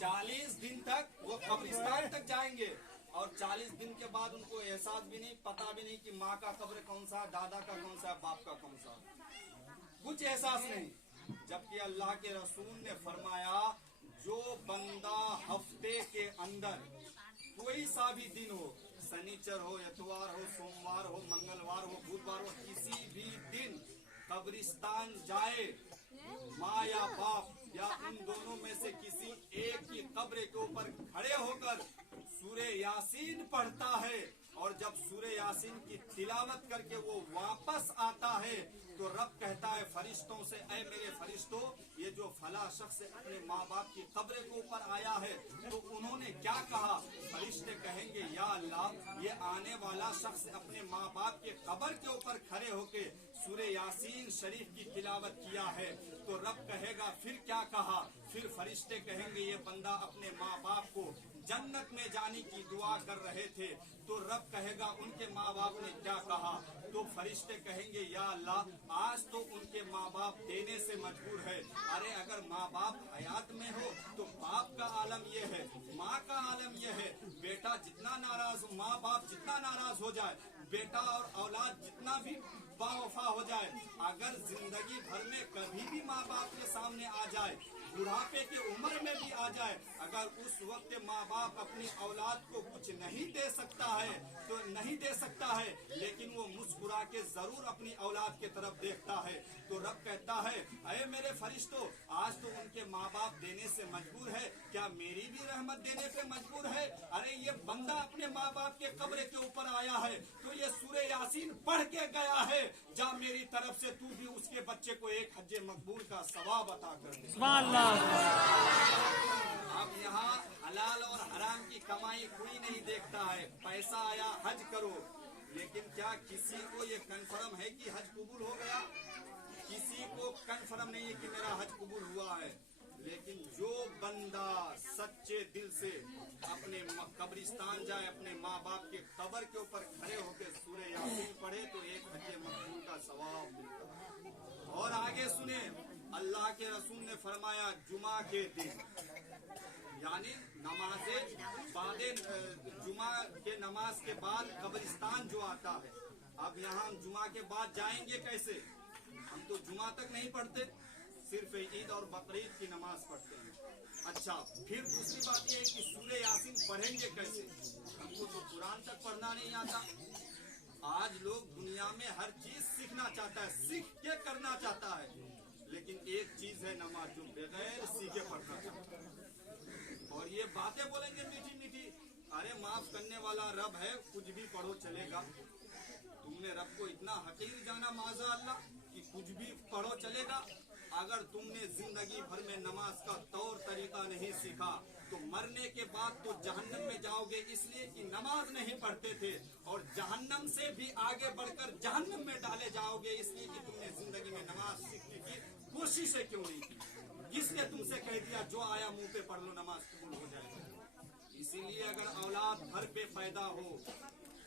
40 दिन तक वो कब्रिस्तान तक जाएंगे और 40 दिन के बाद उनको एहसास भी नहीं, पता भी नहीं कि माँ का कब्र कौन सा, दादा का कौन सा, बाप का कौन सा, कुछ एहसास नहीं। जबकि अल्लाह के रसूल ने फरमाया जो बंदा हफ्ते के अंदर कोई सा भी दिन हो, शनिचर हो, इतवार हो, सोमवार हो, मंगलवार हो, बुधवार हो, किसी भी दिन कब्रिस्तान जाए, माँ या बाप या इन दोनों में से किसी एक की कब्र के ऊपर खड़े होकर सूरे यासीन पढ़ता है और जब सूरे यासीन की तिलावत करके वो वापस आता है तो रब कहता है फरिश्तों से, ऐ मेरे फरिश्तों, ये जो फला शख्स अपने माँ बाप की कब्र के ऊपर आया है तो उन्होंने क्या कहा? फरिश्ते कहेंगे या अल्लाह, ये आने वाला शख्स अपने माँ बाप के कब्र के ऊपर खड़े होके सूरे यासीन शरीफ की तिलावत किया है। तो रब कहेगा फिर क्या कहा? फिर फरिश्ते कहेंगे ये बंदा अपने माँ बाप को जन्नत में जाने की दुआ कर रहे थे। तो रब कहेगा उनके माँ बाप ने क्या कहा? तो फरिश्ते कहेंगे या अल्लाह, आज तो उनके माँ बाप देने से मजबूर है। अरे अगर माँ बाप हयात में हो तो बाप का आलम ये है, माँ का आलम ये है। बेटा जितना नाराज, माँ बाप जितना नाराज हो जाए, बेटा और औलाद जितना भी बावफा हो जाए, अगर जिंदगी भर में कभी भी माँ बाप के सामने आ जाए, बुढ़ापे की उम्र में भी आ जाए, अगर उस वक्त माँ बाप अपनी औलाद को कुछ नहीं दे सकता है तो नहीं दे सकता है, लेकिन वो मुस्कुरा के जरूर अपनी औलाद के तरफ देखता है। तो रब कहता है अरे मेरे फरिश्तों, आज तो उनके माँ बाप देने से मजबूर है, क्या मेरी भी रहमत देने पे मजबूर है? अरे ये बंदा अपने माँ बाप के कब्र के ऊपर आया है तो ये सूरे यासीन पढ़ के गया है, जा मेरी तरफ से तू भी उसके बच्चे को एक हज्जे मकबूल का सवाब अता कर दे। अब यहाँ हलाल और हराम की कमाई कोई नहीं देखता है, पैसा आया हज करो, लेकिन क्या किसी को ये कन्फर्म है कि हज कबूल हो गया? किसी को कन्फर्म नहीं है कि मेरा हज कबूल हुआ है। लेकिन जो बंदा सच्चे दिल से अपने कब्रिस्तान जाए, अपने माँ बाप के कब्र के ऊपर खड़े होकर सूरे यासीन पढ़े तो एक हज मकबूल का सवाब मिलता है। और आगे सुने, अल्लाह के रसूल ने फरमाया जुमा के दिन यानी नमाज़े बादे जुमा के नमाज के बाद कब्रिस्तान जो आता है, अब यहाँ हम जुमा के बाद जाएंगे कैसे? हम तो जुमा तक नहीं पढ़ते, सिर्फ ईद और बकरीद की नमाज पढ़ते हैं। अच्छा, फिर दूसरी बात यह है कि सूरे यासीन पढ़ेंगे कैसे? हमको तो कुरान तक पढ़ना नहीं आता। आज लोग दुनिया में हर चीज सीखना चाहता है, सीख के करना चाहता है, लेकिन एक चीज है नमाज जो बगैर सीखे पढ़ना चाहता है। और ये बातें बोलेंगे मीठी मीठी, अरे माफ करने वाला रब है, कुछ भी पढ़ो चलेगा। तुमने रब को इतना हकीर जाना माज़ा अल्लाह कि कुछ भी पढ़ो चलेगा। अगर तुमने जिंदगी भर में नमाज का तौर तरीका नहीं सीखा तो मरने के बाद तो जहन्नम में जाओगे, इसलिए कि नमाज नहीं पढ़ते थे, और जहन्नम से भी आगे बढ़कर जहन्नम में डाले जाओगे इसलिए कि तुमने जिंदगी में नमाज सीखने की कोशिश क्यों नहीं की? किसने तुमसे कह दिया जो आया मुंह पे पढ़ लो नमाज कबूल हो जाएगा? इसीलिए अगर औलाद घर पे पैदा हो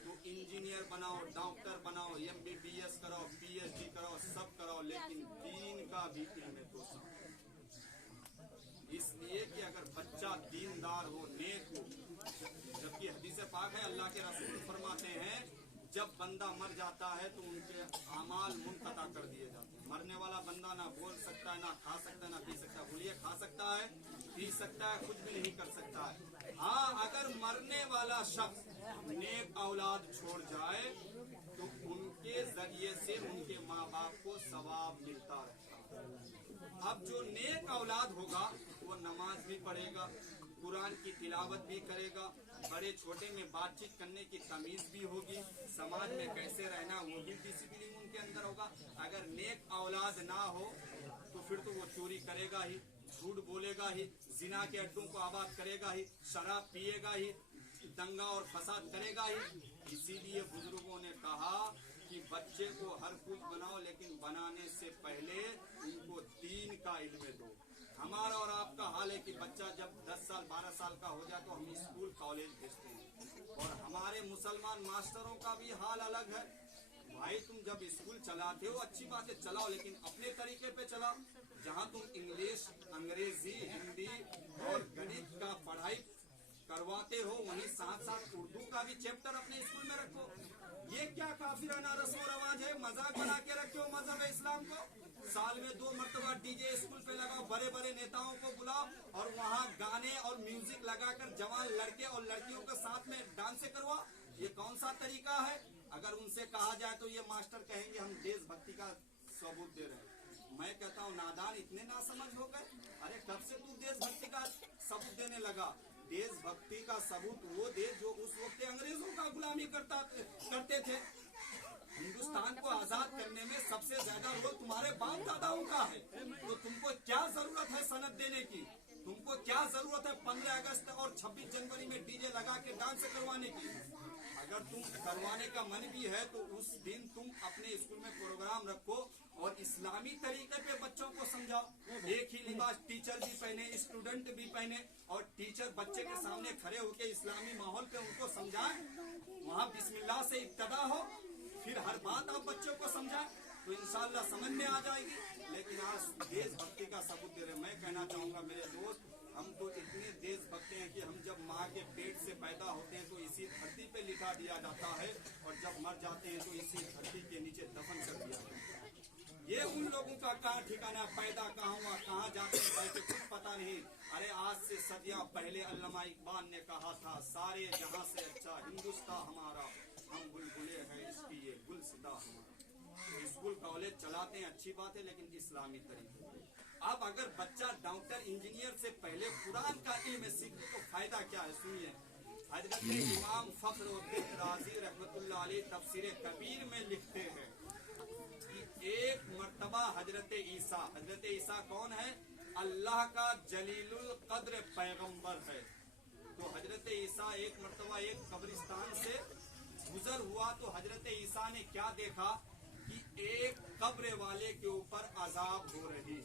तो इंजीनियर बनाओ, डॉक्टर बनाओ, MBBS कराओ, PhD कराओ, सब कराओ, लेकिन दीन का भी इल्म तो इसलिए कि अगर बच्चा दीनदार हो, नेक हो, जबकि हदीस पाक है अल्लाह के रसूल फरमाते हैं जब बंदा मर जाता है तो उनके अमाल मुनक़ता कर दिए जाते हैं। मरने वाला बंदा ना बोल सकता है, ना खा सकता है, ना पी सकता है। बोलिए, खा सकता है, पी सकता है, कुछ भी नहीं कर सकता है। हाँ, अगर मरने वाला शख्स नेक औलाद छोड़ जाए तो उनके जरिए से उनके माँ बाप को सवाब मिलता रहता है। अब जो नेक औलाद होगा वो नमाज भी पढ़ेगा, कुरान की तिलावत भी करेगा, बड़े छोटे में बातचीत करने की तमीज भी होगी, समाज में कैसे रहना वो भी डिसिप्लिन उनके अंदर होगा। अगर नेक औलाद ना हो तो फिर तो वो चोरी करेगा ही, झूठ बोलेगा ही, जिना के अड्डों को आबाद करेगा ही, शराब पिएगा ही, दंगा और फसाद करेगा ही। इसीलिए बुजुर्गों ने कहा कि बच्चे को हर कुछ बनाओ, लेकिन बनाने से पहले उनको दीन का इल्म दो। हमारा और आपका हाल है कि बच्चा जब 10 साल 12 साल का हो जाए तो हम स्कूल कॉलेज भेजते हैं, और हमारे मुसलमान मास्टरों का भी हाल अलग है। भाई तुम जब स्कूल चलाते हो अच्छी बात है, चलाओ, लेकिन अपने तरीके पे चलाओ। जहाँ तुम इंग्लिश, अंग्रेजी, हिंदी और गणित का भी चैप्टर अपने स्कूल में रखो। ये क्या काफिराना रस्म रवाज है, मजाक बना के रखे हो मजहब इस्लाम को। साल में 2 मरतबा डीजे स्कूल पे लगाओ, बड़े बड़े नेताओं को बुलाओ और वहाँ गाने और म्यूजिक लगाकर जवान लड़के और लड़कियों के साथ में डांस करवाओ। ये कौन सा तरीका है? अगर उनसे कहा जाए तो ये मास्टर कहेंगे हम देशभक्ति का सबूत दे रहे हैं। मैं कहता हूँ नादान इतने नासमझ हो गए। अरे कब से तू देशभक्ति का सबूत देने लगा? देशभक्ति का सबूत वो दे जो उस वक्त अंग्रेजों का गुलामी करते थे। हिंदुस्तान को आजाद करने में सबसे ज्यादा रोल तुम्हारे बाप दादाओं का है। तो तुमको क्या जरूरत है सनद देने की? तुमको क्या जरूरत है 15 अगस्त और 26 जनवरी में डीजे लगा के डांस करवाने की? अगर तुम करवाने का मन भी है तो उस दिन तुम अपने स्कूल में प्रोग्राम रखो और इस्लामी तरीके पे बच्चों को समझाओ। एक ही लिबास टीचर भी पहने, स्टूडेंट भी पहने और टीचर बच्चे के सामने खड़े होकर इस्लामी माहौल पे उनको समझाए। वहाँ बिस्मिल्लाह से इब्तदा हो, फिर हर बात आप बच्चों को समझाएं तो इंशाअल्लाह समझ में आ जाएगी। लेकिन आज देशभक्ति का सबूत दे रहे। मैं कहना चाहूंगा मेरे दोस्त, हम तो इतने देशभक्त हैं कि हम जब माँ के पेट से पैदा होते हैं तो इसी धरती पे लिखा दिया जाता है और जब मर जाते हैं तो इसी धरती के नीचे दफन कर दिया जाता है। ये उन लोगों का कहाँ ठिकाना, पैदा कहाँ हुआ, कहाँ जाते हैं कुछ पता नहीं। अरे आज से सदियां पहले अल्लामा इकबाल ने कहा था, सारे जहां से अच्छा हिंदुस्तान हमारा, हम बुलबुले हैं इसकी ये गुलसिदा हमारा। स्कूल कॉलेज चलाते हैं अच्छी बात है, लेकिन इस्लामी तरीके। अब अगर बच्चा डॉक्टर इंजीनियर से पहले कुरान का इल्म सीखे तो फायदा क्या है? सुनिए, हजरत इमाम फखरुद्दीन राजी रहमतुल्लाह अलैह तफसीर कबीर में लिखते हैं कि एक मर्तबा हजरत ईसा कौन है? अल्लाह का जलीलुल कद्र पैगंबर है। तो हजरत ईसा एक मर्तबा एक कब्रिस्तान से गुजर हुआ तो हजरत ईसा ने क्या देखा कि एक कब्र वाले के ऊपर अजाब हो रही है।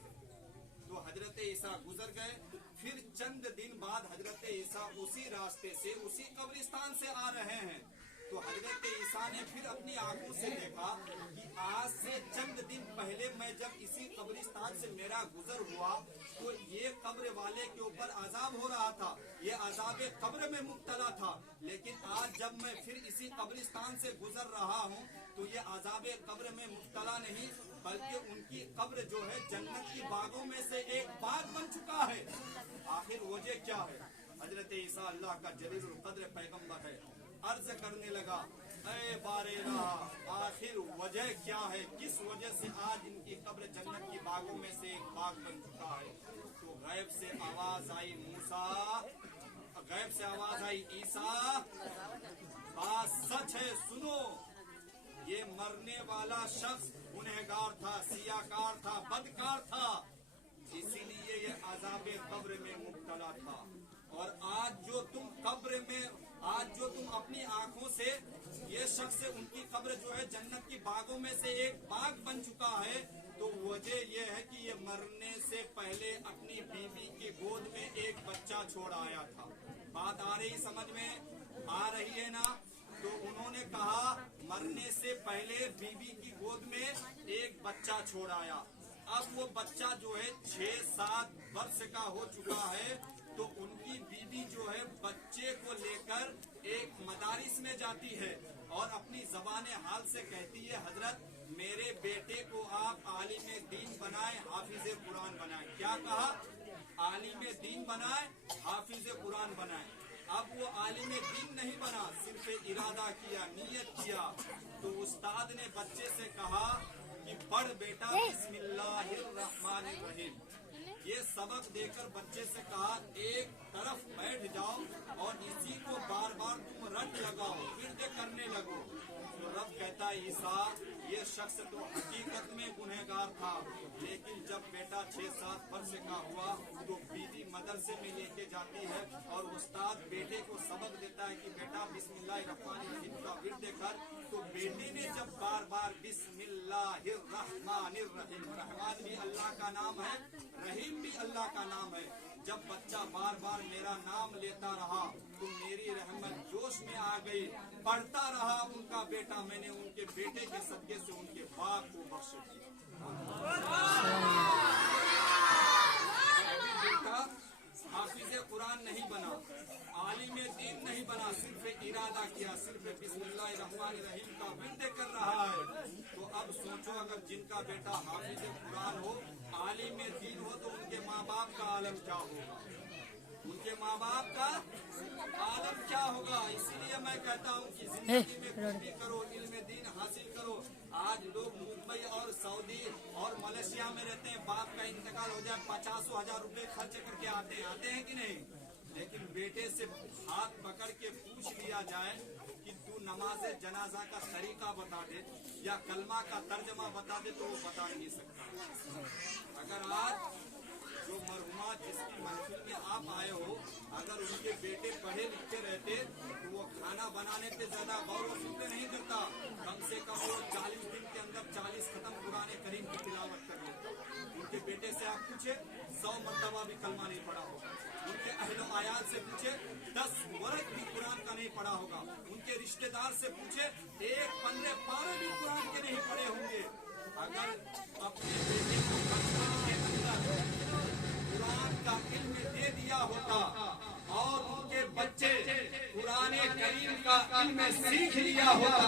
तो हजरत ईसा गुजर गए। फिर चंद दिन बाद हजरत ईसा उसी रास्ते से उसी कब्रिस्तान से आ रहे हैं। तो हजरत ईसा ने फिर अपनी आंखों से देखा कि आज से चंद दिन पहले मैं जब इसी कब्रिस्तान से मेरा गुजर हुआ तो ये कब्र वाले के ऊपर अजाब हो रहा था, ये अजाब कब्र में मुब्तला था। लेकिन आज जब मैं फिर इसी कब्रिस्तान से गुजर रहा हूँ तो ये अजाब कब्र में मुब्तला नहीं, बल्कि उनकी कब्र जो है जन्नत की बागों में से एक बाग बन चुका है। आखिर वजह क्या है? हजरत ईसा अल्लाह का जलीलुल कद्र पैगंबर है। अर्ज करने लगा, ऐ बारेरा, आखिर वजह क्या है? किस वजह से आज इनकी कब्र जन्नत की बागों में से एक बाग बन चुका है? तो गैब से आवाज आई मूसा, गैब से आवाज आई ईसा, बात सच है सुनो। ये मरने वाला शख्स गुनहगार था, सियाकार था, बदकार था, इसीलिए ये अजाब कब्र में मुब्तला था। और आज जो तुम अपनी आंखों से ये शख्स उनकी कब्र जो है जन्नत की बागों में से एक बाग बन चुका है, तो वजह यह है कि ये मरने से पहले अपनी बीवी की गोद में एक बच्चा छोड़ आया था। बात आ रही समझ में? आ रही है ना? तो उन्होंने कहा मरने से पहले बीवी की गोद में एक बच्चा छोड़ आया। अब वो बच्चा जो है 6-7 वर्ष का हो चुका है, तो उनकी बीवी जो है बच्चे को लेकर एक मदारिस में जाती है और अपनी ज़बान हाल से कहती है, हजरत मेरे बेटे को आप आलिम दीन बनाए, हाफिज कुरान बनाए। क्या कहा? आलिम दीन बनाए, हाफिज कुरान बनाए। अब वो आलिम दीन नहीं बना, सिर्फ इरादा किया, नियत किया। तो उस्ताद ने बच्चे से कहा कि पढ़ बेटा बिस्मिल्लाहिर्रहमानिर्रहीम। ये सबक देकर बच्चे से कहा एक तरफ बैठ जाओ और इसी को बार बार तुम रट लगाओ, विर्द करने लगो। तो रब कहता ईसा ये शख्स तो हकीकत में गुनहगार था, लेकिन जब बेटा 6-7 वर्ष का हुआ तो बीवी मदरसे में लेके जाती है और उस्ताद बेटे को सबक देता है कि बेटा बिस्मिल्लाहिर्रहमानिर्रहीम का विर्द कर। तो बेटे ने जब बार बार बिस्मिल्लाहिर्रहमानिर्रहीम, रहमान भी अल्लाह का नाम है, रहीम भी अल्लाह का नाम है, जब बच्चा बार बार मेरा नाम लेता रहा तो मेरी रहमत जोश में आ गई। पढ़ता रहा उनका बेटा, मैंने उनके बेटे के सदके से उनके बाप को बख्श दिया। बेटा हाफिज कुरान नहीं बना, आलिम दीन नहीं बना, सिर्फ इरादा किया, सिर्फ बिस्मिल्लाहिर्रहमानिर्रहीम का विरद कर रहा है। तो अब सोचो अगर जिनका बेटा हाफिज कुरान हो, आलिम दीन हो, तो उनके माँ बाप का आलम क्या होगा, उनके माँ बाप का आलम क्या होगा। इसीलिए मैं कहता हूँ कि जिंदगी में कुछ भी करो, इल्म दीन हासिल करो। आज लोग मुंबई और सऊदी और मलेशिया में रहते हैं, बाप का इंतकाल हो जाए 50,000 रुपए खर्च करके आते हैं कि नहीं, लेकिन बेटे से हाथ पकड़ के पूछ लिया जाए कि तू नमाज जनाजा का तरीका बता दे या कलमा का तर्जमा बता दे, तो वो बता नहीं सकता। अगर आज जो मरहुमा जिसकी महफिल में आप आए हो, अगर उनके बेटे पढ़े लिखे रहते तो वो खाना बनाने पे ज्यादा गौर व फिक्र नहीं करता, कम से कम वो 40 दिन के अंदर 40 खत्म कुरान करीम की तिलावत कर लेता। उनके बेटे से आप पूछे 100 मरतबा भी कलमा नहीं पढ़ा होगा, उनके अहलो आयाल से पूछे 10 वर्ष भी कुरान का नहीं पढ़ा होगा, उनके रिश्तेदार से पूछे 1 15 पारे भी कुरान के नहीं पढ़े होंगे। अगर अपने बेटे को बचपन के अंदर कुरान का इल्म दे दिया होता और उनके बच्चे कुरान करीम का इल्म सीख लिया होता,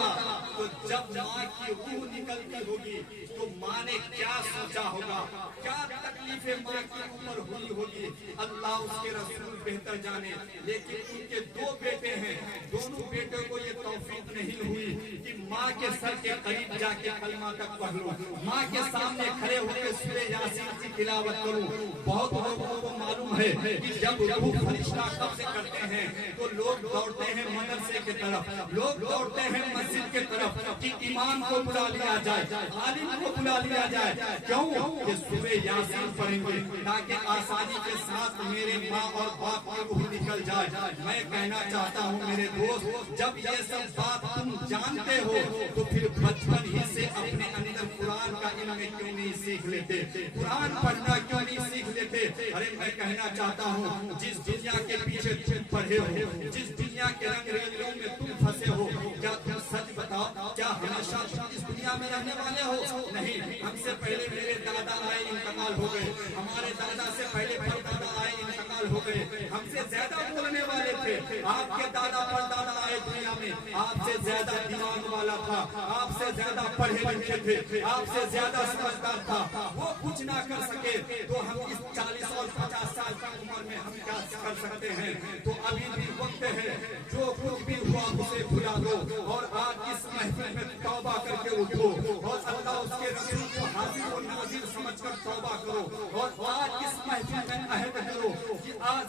तो जब माँ की रूह निकलती होगी तो माँ ने क्या सोचा होगा, क्या तकलीफें माँ के ऊपर हुई होगी, अल्लाह उसके रसूल बेहतर जाने। लेकिन उनके 2 बेटे हैं, दोनों बेटों को ये तौफीक नहीं हुई कि माँ के सर के करीब जाके कलमा तक पढ़ लो, माँ के सामने खड़े होकर सूरह यासीन की तिलावत करूं। बहुत लोगों को मालूम है कि जब रूह फरिश्ता कब्ज़ करते हैं तो लोग दौड़ते हैं मदरसे की तरफ, लोग दौड़ते हैं मस्जिद की तरफ कि इमाम को बुला लिया जाए, आलिम को बुला लिया जाए। क्यों? कि सूरह यासीन पढ़ेंगे ताकि आसानी के साथ मेरे माँ और बाप की रूह निकल जाए। मैं कहना चाहता हूँ मेरे दोस्त, जब ये सब बात तुम जानते हो तो फिर बचपन ही से अपने अंदर कुरान का इल्म क्यों नहीं सीख लेते, कुरान पढ़ना क्यों नहीं सीख लेते। अरे मैं कहना चाहता हूँ जिस दुनिया के पीछे तुम पढ़े हो, जिस दुनिया के रंग रेलियों में तुम फंसे हो, क्या तुम सच बताओ, क्या हमेशा इस दुनिया में रहने वाले हो? नहीं, हमसे पहले मेरे दादा आए इंतकाल हो गए, हमारे दादा से पहले परदादा आए इंतकाल हो गए, हमसे ज्यादा बोलने वाले थे। आपके दादा परदादा आए दुनिया में, आपसे ज्यादा दिमाग वाला था, आपसे ज्यादा पढ़े लिखे थे, आपसे ज्यादा समझदार था, वो कुछ ना कर सके तो हम इस 40 और 50 साल की उम्र में हम क्या कर सकते हैं। तो अभी भी वक्त है, जो कुछ भी हुआ उसे भुला दो और आज इस महफिल में तौबा करके उठो और अल्लाह उसके रसूल को हाजिर और नाजिर समझकर तौबा करो। और आज इस महफिल में अहद करो कि आज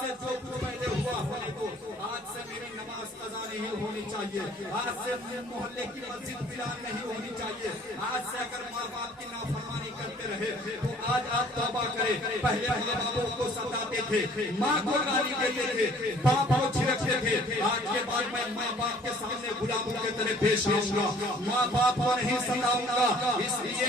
से जो कुछ पहले हुआ होने दो, आज से मेरी नमाज कज़ा नहीं होनी चाहिए, आज से मोहल्ले की मस्जिद बिलाल नहीं होनी चाहिए, आज से अगर माँ बाप की नाफरमानी करते रहे तो आज आप तौबा करें। पहले बापों को सताते थे, माँ को गाली देते थे, बाप को छिड़कते थे, आज के बाद मैं माँ बाप के सामने गुलामों के तरह पेश आऊंगा, माँ बाप को नहीं सताऊंगा। इसलिए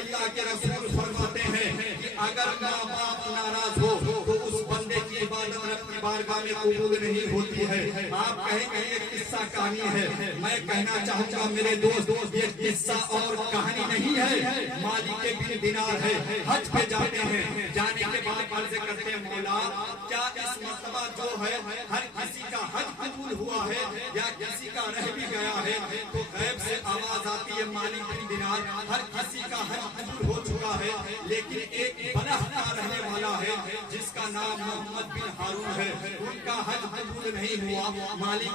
अल्लाह के रसूल फरमाते हैं कि अगर माँ बाप नाराज हो तो उस बंदे की इबादत रब की बारगाह में कबूल नहीं होती है। आप कहेंगे ये किस्सा कहानी है, मैं कहना चाहूंगा मेरे दोस्त, ये किस्सा और कहानी नहीं है, मालिक के बिन दिनार है। हज पे जाते हैं, जाने के बाद अर्ज करते हैं मौला क्या इस मर्तबा जो है हर किसी का हज कबूल हुआ है या किसी का रह भी गया है? तो गैब से आवाज आती है मालिक बिन दिनार, हर किसी का हज कबूल हो चुका है, लेकिन एक बलह का रहने वाला है जिसका नाम मोहम्मद बिन हारून है, उनका हज कबूल नहीं हुआ। मालिक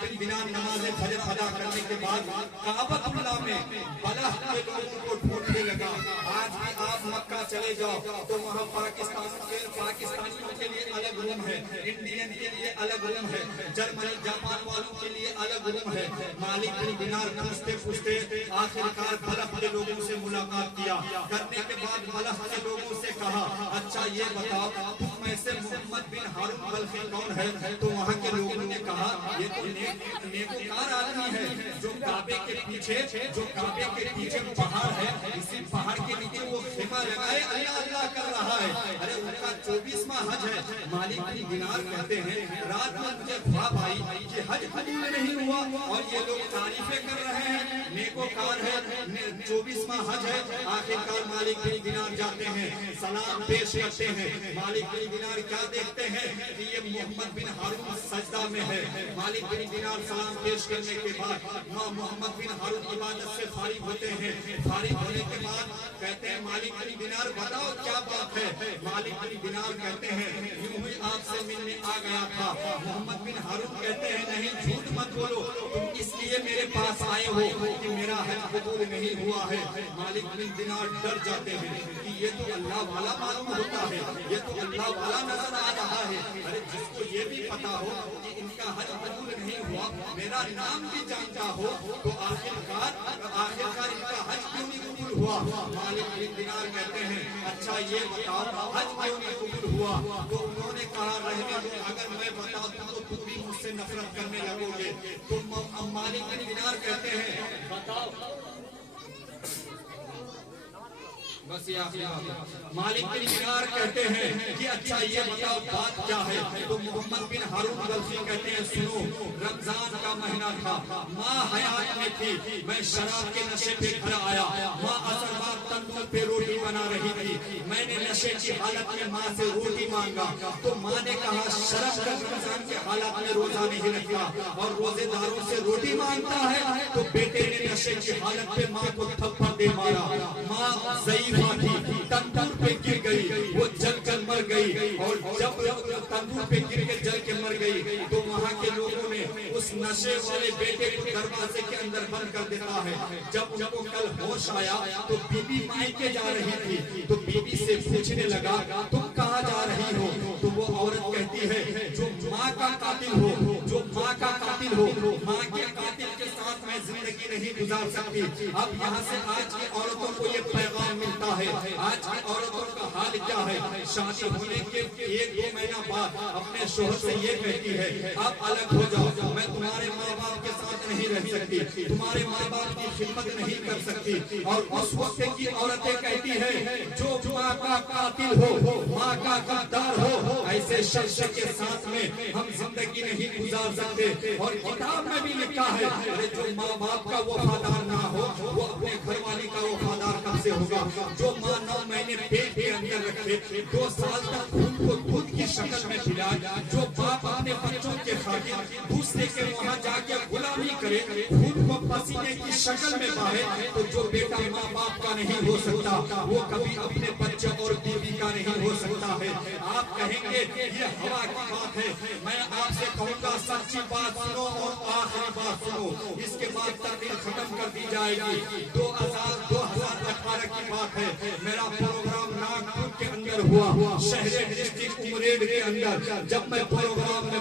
बिन दिनार नमाज फजर अदा करने के बाद काबतुल्लाह में बलह के लोगों को ढूंढने लगा। आज भी आप मक्का चले जाओ तो वहाँ पाकिस्तानियों के लिए अलग रूम है, इंडियन के लिए अलग रूम है, जर्मनी जापान वालों के लिए अलग रूम है। मालिक बिन दिनार पूछते पूछते आखिरकार बलह के लोगों से मुलाकात किया, करने के बाद बलह के लोगों से कहा अच्छा ये बताओ तुम में से मोहम्मद बिन हारून बल्खी कौन है? तो वहाँ के लोगों ने कहा ये तो नेकोकार आदमी है जो काबे के पीछे पहाड़ है, इसी पहाड़ के नीचे वो खेमा लगाए अल्लाह अल्लाह कर रहा है। अरे उनका 24वां हज है। मालिक बिन दिनार कहते हैं रात में मुझे ख्वाब आई कि हज कबूल नहीं हुआ और ये लोग तारीफें कर रहे हैं, नेकोकार है, 24वां हज है। आखिरकार मालिक बिन दिनार जाते हैं, सलाम पेश करते हैं, मालिक बिन دینار کیا دیکھتے ہیں کہ یہ محمد بن ہارون سجدہ میں ہے. مالک بن دینار سلام پیش کرنے کے بعد محمد بن ہارون عبادت سے فارغ ہوتے ہیں. فارغ ہونے کے بعد کہتے ہیں مالک بن دینار بتاؤ کیا بات ہے. مالک بن دینار کہتے ہیں یوں ہی آپ سے ملنے آ گیا تھا. محمد بن ہارون کہتے ہیں نہیں جھوٹ مت بولو, تم اس لیے میرے پاس آئے ہو کہ میرا حج قبول نہیں ہوا ہے. مالک بن دینار ڈر جاتے ہیں کہ یہ تو اللہ والا معلوم ہوتا ہے, یہ تو اللہ والا نظر آ رہا ہے. ارے جس کو یہ بھی پتا ہو کہ ان کا حج قبول نہیں ہوا, میرا نام بھی جانتا ہو, تو آخرکار ان کا حج کیوں نہیں قبول ہوا. مالک بن دینار کہتے ہیں اچھا یہ بتاؤ حج کیوں نہیں قبول ہوا. تو انہوں نے کہا رہنے دو, اگر میں بتا دوں تو تم بھی مجھ سے نفرت کرنے لگو گے. تو مالک بن دینار کہتے ہیں بتاؤ بس مالک بن دینار کہتے ہیں کہ اچھا یہ بتاؤ بات کیا ہے. تو محمد بن ہارون غلفی کہتے ہیں سنو, رمضان کا مہینہ تھا, ماں حیات میں تھی, میں شراب کے نشے پہ گھر آیا, ماں اثر بعد تندور پہ روٹی بنا رہی تھی, میں نے نشے کی حالت میں ماں سے روٹی مانگا, تو ماں نے کہا شرف کا رمضان کے حالات میں روزہ نہیں رکھتا اور روزے داروں سے روٹی مانگتا ہے. تو بیٹے نے نشے کی حالت پہ ماں کو تھپڑ دے مارا. ماں ضعیف تھی, تندور پہ گر گئی, وہ جل کر مر گئی, اور جب تندور پہ گر کے جل کے مر گئی تو وہاں کے لوگوں نے اس نشے والے بیٹے کو دروازے کے اندر بند کر دیتا ہے. جب ان کو کل ہوش آیا تو بی بی مائکے جا رہی تھی, تو بی بی سے پوچھنے لگا تم کہاں جا رہی ہو. تو وہ عورت کہتی ہے جو ماں کا قاتل ہو, جو ماں کا قاتل ہو, ماں کے قاتل کے ساتھ میں زندگی نہیں گزار سکتی. اب یہاں سے آج کی عورتوں کو یہ پیغام ملتا ہے, آج کی عورتوں کا حال کیا ہے. شادی ہونے کے 1-2 مہینہ بعد اپنے شوہر سے یہ کہتی ہے آپ الگ ہو جاؤ, میں تمہارے ماں باپ کے ساتھ نہیں رہ سکتی, تمہارے ماں باپ کی خدمت نہیں کر سکتی. اور اس وقت کی عورتیں کہتی ہے جو ماں کا قاتل ہو, ماں کا غدار ہو, ایسے شخص کے ساتھ میں ہم زندگی نہیں گزار سکتے. اور کتاب میں بھی لکھا ہے جو ماں باپ کا وفادار نہ ہو وہ اپنے گھر والی کا وفادار کب سے ہوگا. جو ماں 9 مہینے پیٹ کے اندر رکھے, 2 سال تک خون کو دودھ کی شکل میں پلائے, جو باپ اپنے بچوں کے خاطر دوسرے کے وہاں جا کے غلامی کرے, خون کو پسینے کی شکل میں بہے, تو جو بیٹا ماں باپ کا نہیں ہو سکتا وہ کبھی اپنے بچے اور بیوی کا نہیں ہو سکتا ہے. آپ کہیں گے یہ ہوا کی بات ہے, میں آپ سے کہوں گا سچی بات سنو اور آخری بات سنو, اس کے بعد تقریر ختم کر دی جائے گی. 2018 کی بات ہے, میرا پروگرام ناگپور کے اندر ہوا, شہر ڈسٹرکٹ امریڈ کے اندر. جب میں پروگرام میں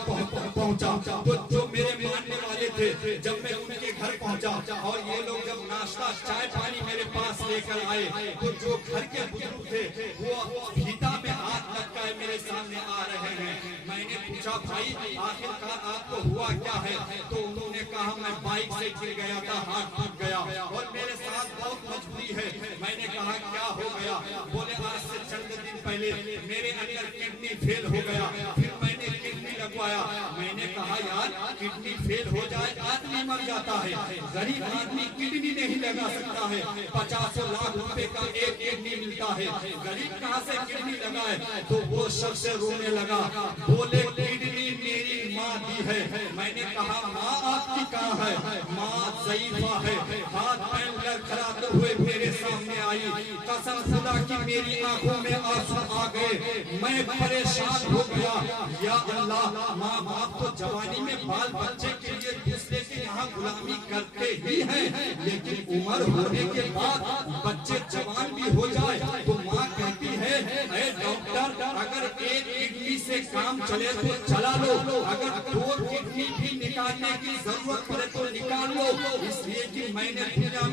پہنچا تو جو میرے ماننے والے تھے, جب میں ان کے گھر پہنچا اور یہ لوگ جب ناشتہ چائے پانی میرے پاس لے کر آئے, تو جو گھر کے بزرگ تھے وہ پھیتا میں ہاتھ لٹکائے میرے سامنے آ رہے ہیں. میں نے پوچھا بھائی آخرکار آپ کو ہوا کیا ہے. تو انہوں نے کہا میں بائک سے گر گیا تھا, ہاتھ ٹوٹ گیا اور میرے ساتھ بہت مجبوری ہے. میں نے کہا کیا ہو گیا. بولے آج سے چند دن پہلے میرے اندر کڈنی فیل ہو گیا, پھر میں نے کڈنی لگوایا. میں نے کہا یار کڈنی فیل ہو جائے آدمی مر جاتا ہے, غریب آدمی کڈنی نہیں لگا سکتا ہے, 50 لاکھ روپے کا ایک کڈنی ملتا ہے, غریب کہاں سے کڈنی لگائے. تو وہ شخص رونے لگا, بولے کڈنی میری ماں دی ہے. میں نے کہا ماں آپ کی کہاں ہے. ماں ضعیفہ ہے, ہاتھ پیر لڑکھڑاتے ہوئے میرے سامنے آئی. قسم خدا کی میری آنکھوں میں آنسو آ گئے, میں پریشان ہو گیا. یا اللہ, ماں باپ تو جوانی میں بال بچے کے لیے دوسرے کے یہاں غلامی کرتے ہی ہیں, لیکن عمر ہونے کے بعد بچے جوان بھی ہو جائے تو ماں کہتی ہے اے ڈاکٹر اگر ایک کڈنی سے کام چلے تو چلا لو, اگر 2 کڈنی بھی نکالنے کی ضرورت پڑے تو نکال لو. اس لیے کہ میں نے دنیا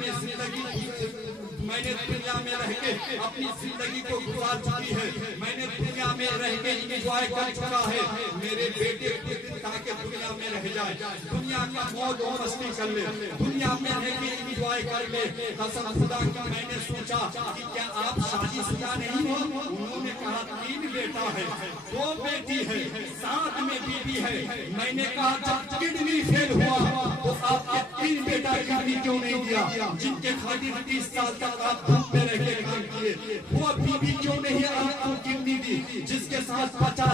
میں رہ کے اپنی زندگی کو گزار چکی ہے, میں نے دنیا میں رہ کے انجوائے کر چکا ہے. میرے بیٹے تاکہ دنیا میں رہ جائے, دنیا کا موج و مستی کر لے, دنیا میں رہ کے انجوائے کر لے. قسم خدا کی میں نے سوچا کہ کیا آپ شادی شدہ نہیں ہو. انہوں نے کہا 3 بیٹا ہے, 2 بیٹی ہے, ساتھ میں بیوی ہے. میں نے کہا جب کڈنی فیل ہوا تو آپ کے 3 بیٹا کڈنی کیوں نہیں دیا, جن کے خاطر 30 سال تک آپ دھوپ میں رہ کے کام کیے. وہ بیوی کیوں نہیں آپ کو کڈنی دی جس کے ساتھ 50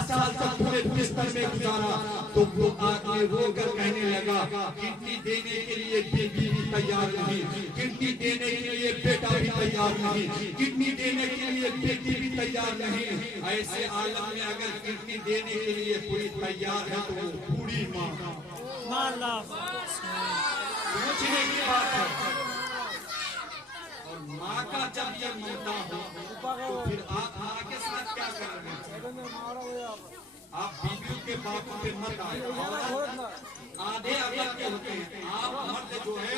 بستر میں گزارا تو وہ آدمی رو کر کہنے لگا کڈنی دینے کے لیے بیوی بھی تیار نہیں، کڈنی دینے کے لیے بیٹا بھی تیار نہیں، کڈنی دینے کے لیے بیٹی بھی تیار نہیں۔ ایسے عالم میں اگر کڈنی دینے کے لیے کوئی تیار ہے تو وہ بوڑھی ماں پوچھنے کی بات ہے۔ اور ماں کا جب یہ ملتا ہو تو پھر آپ ماں کے ساتھ کیا کر رہے ہیں؟ آپ بیویوں کے باتوں پہ مت آئے، آدھے عقل کے ہوتے ہیں۔ آپ مرد جو ہے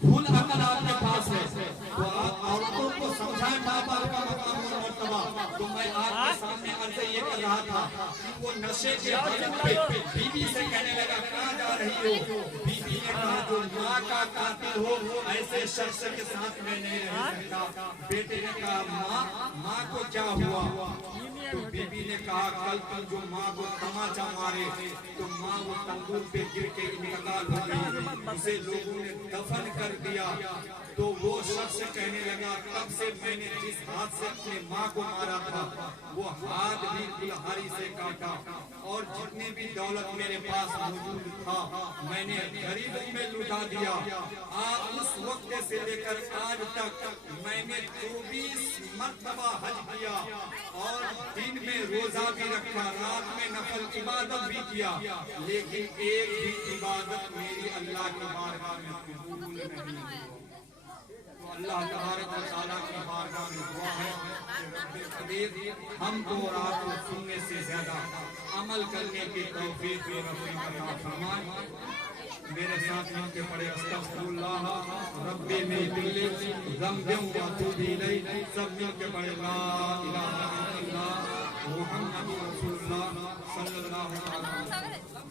پھول عقل آپ کے پاس ہے تو آپ عورتوں کو سمجھائیں ماں باپ کا مقام اور مرتبہ۔ تو میں آپ کے سامنے عرض یہ کر رہا تھا کہ وہ نشے کے حالت پہ بیوی سے کہنے لگا کہاں جا رہی ہو؟ بیوی نے کہا جو ماں کا قاتل ہو ایسے شخص کے ساتھ میں نہیں رہ سکتا۔ بیٹے نے کہا ماں کو کیا ہوا؟ تو بی بی نے کہا کل تم جو ماں کو تماچا مارے تو ماں وہ تندور پہ گر کے انتقال ہو گئی، اسے لوگوں نے دفن کر دیا۔ تو وہ شخص کہنے لگا تب سے میں نے جس ہاتھ سے اپنی ماں کو مارا تھا وہ ہاتھ بھی کلہاڑی سے کاٹا، اور جتنے بھی دولت میرے پاس موجود تھا میں نے غریبوں میں لٹا دیا۔ اس وقت سے لے کر آج تک میں نے 24 مرتبہ حج کیا اور دن میں روزہ بھی رکھا، رات میں نفل عبادت بھی کیا، لیکن ایک بھی عبادت میری اللہ کی بارگاہ میں قبول نہیں ہوئی۔ تو اللہ تبارک و تعالیٰ کی بارگاہ میں دعا ہے کہ رب قدیر ہم کو اور آپ کو سننے سے زیادہ عمل کرنے کی توفیق عطا فرمائے۔ میرے ساتھ مل کے پڑھے استغفر اللہ ربی من کل ذنب و اتوب الیہ، سب مل کے پڑھے لا الہ الا اللہ محمد رسول اللہ صلی اللہ علیہ وسلم۔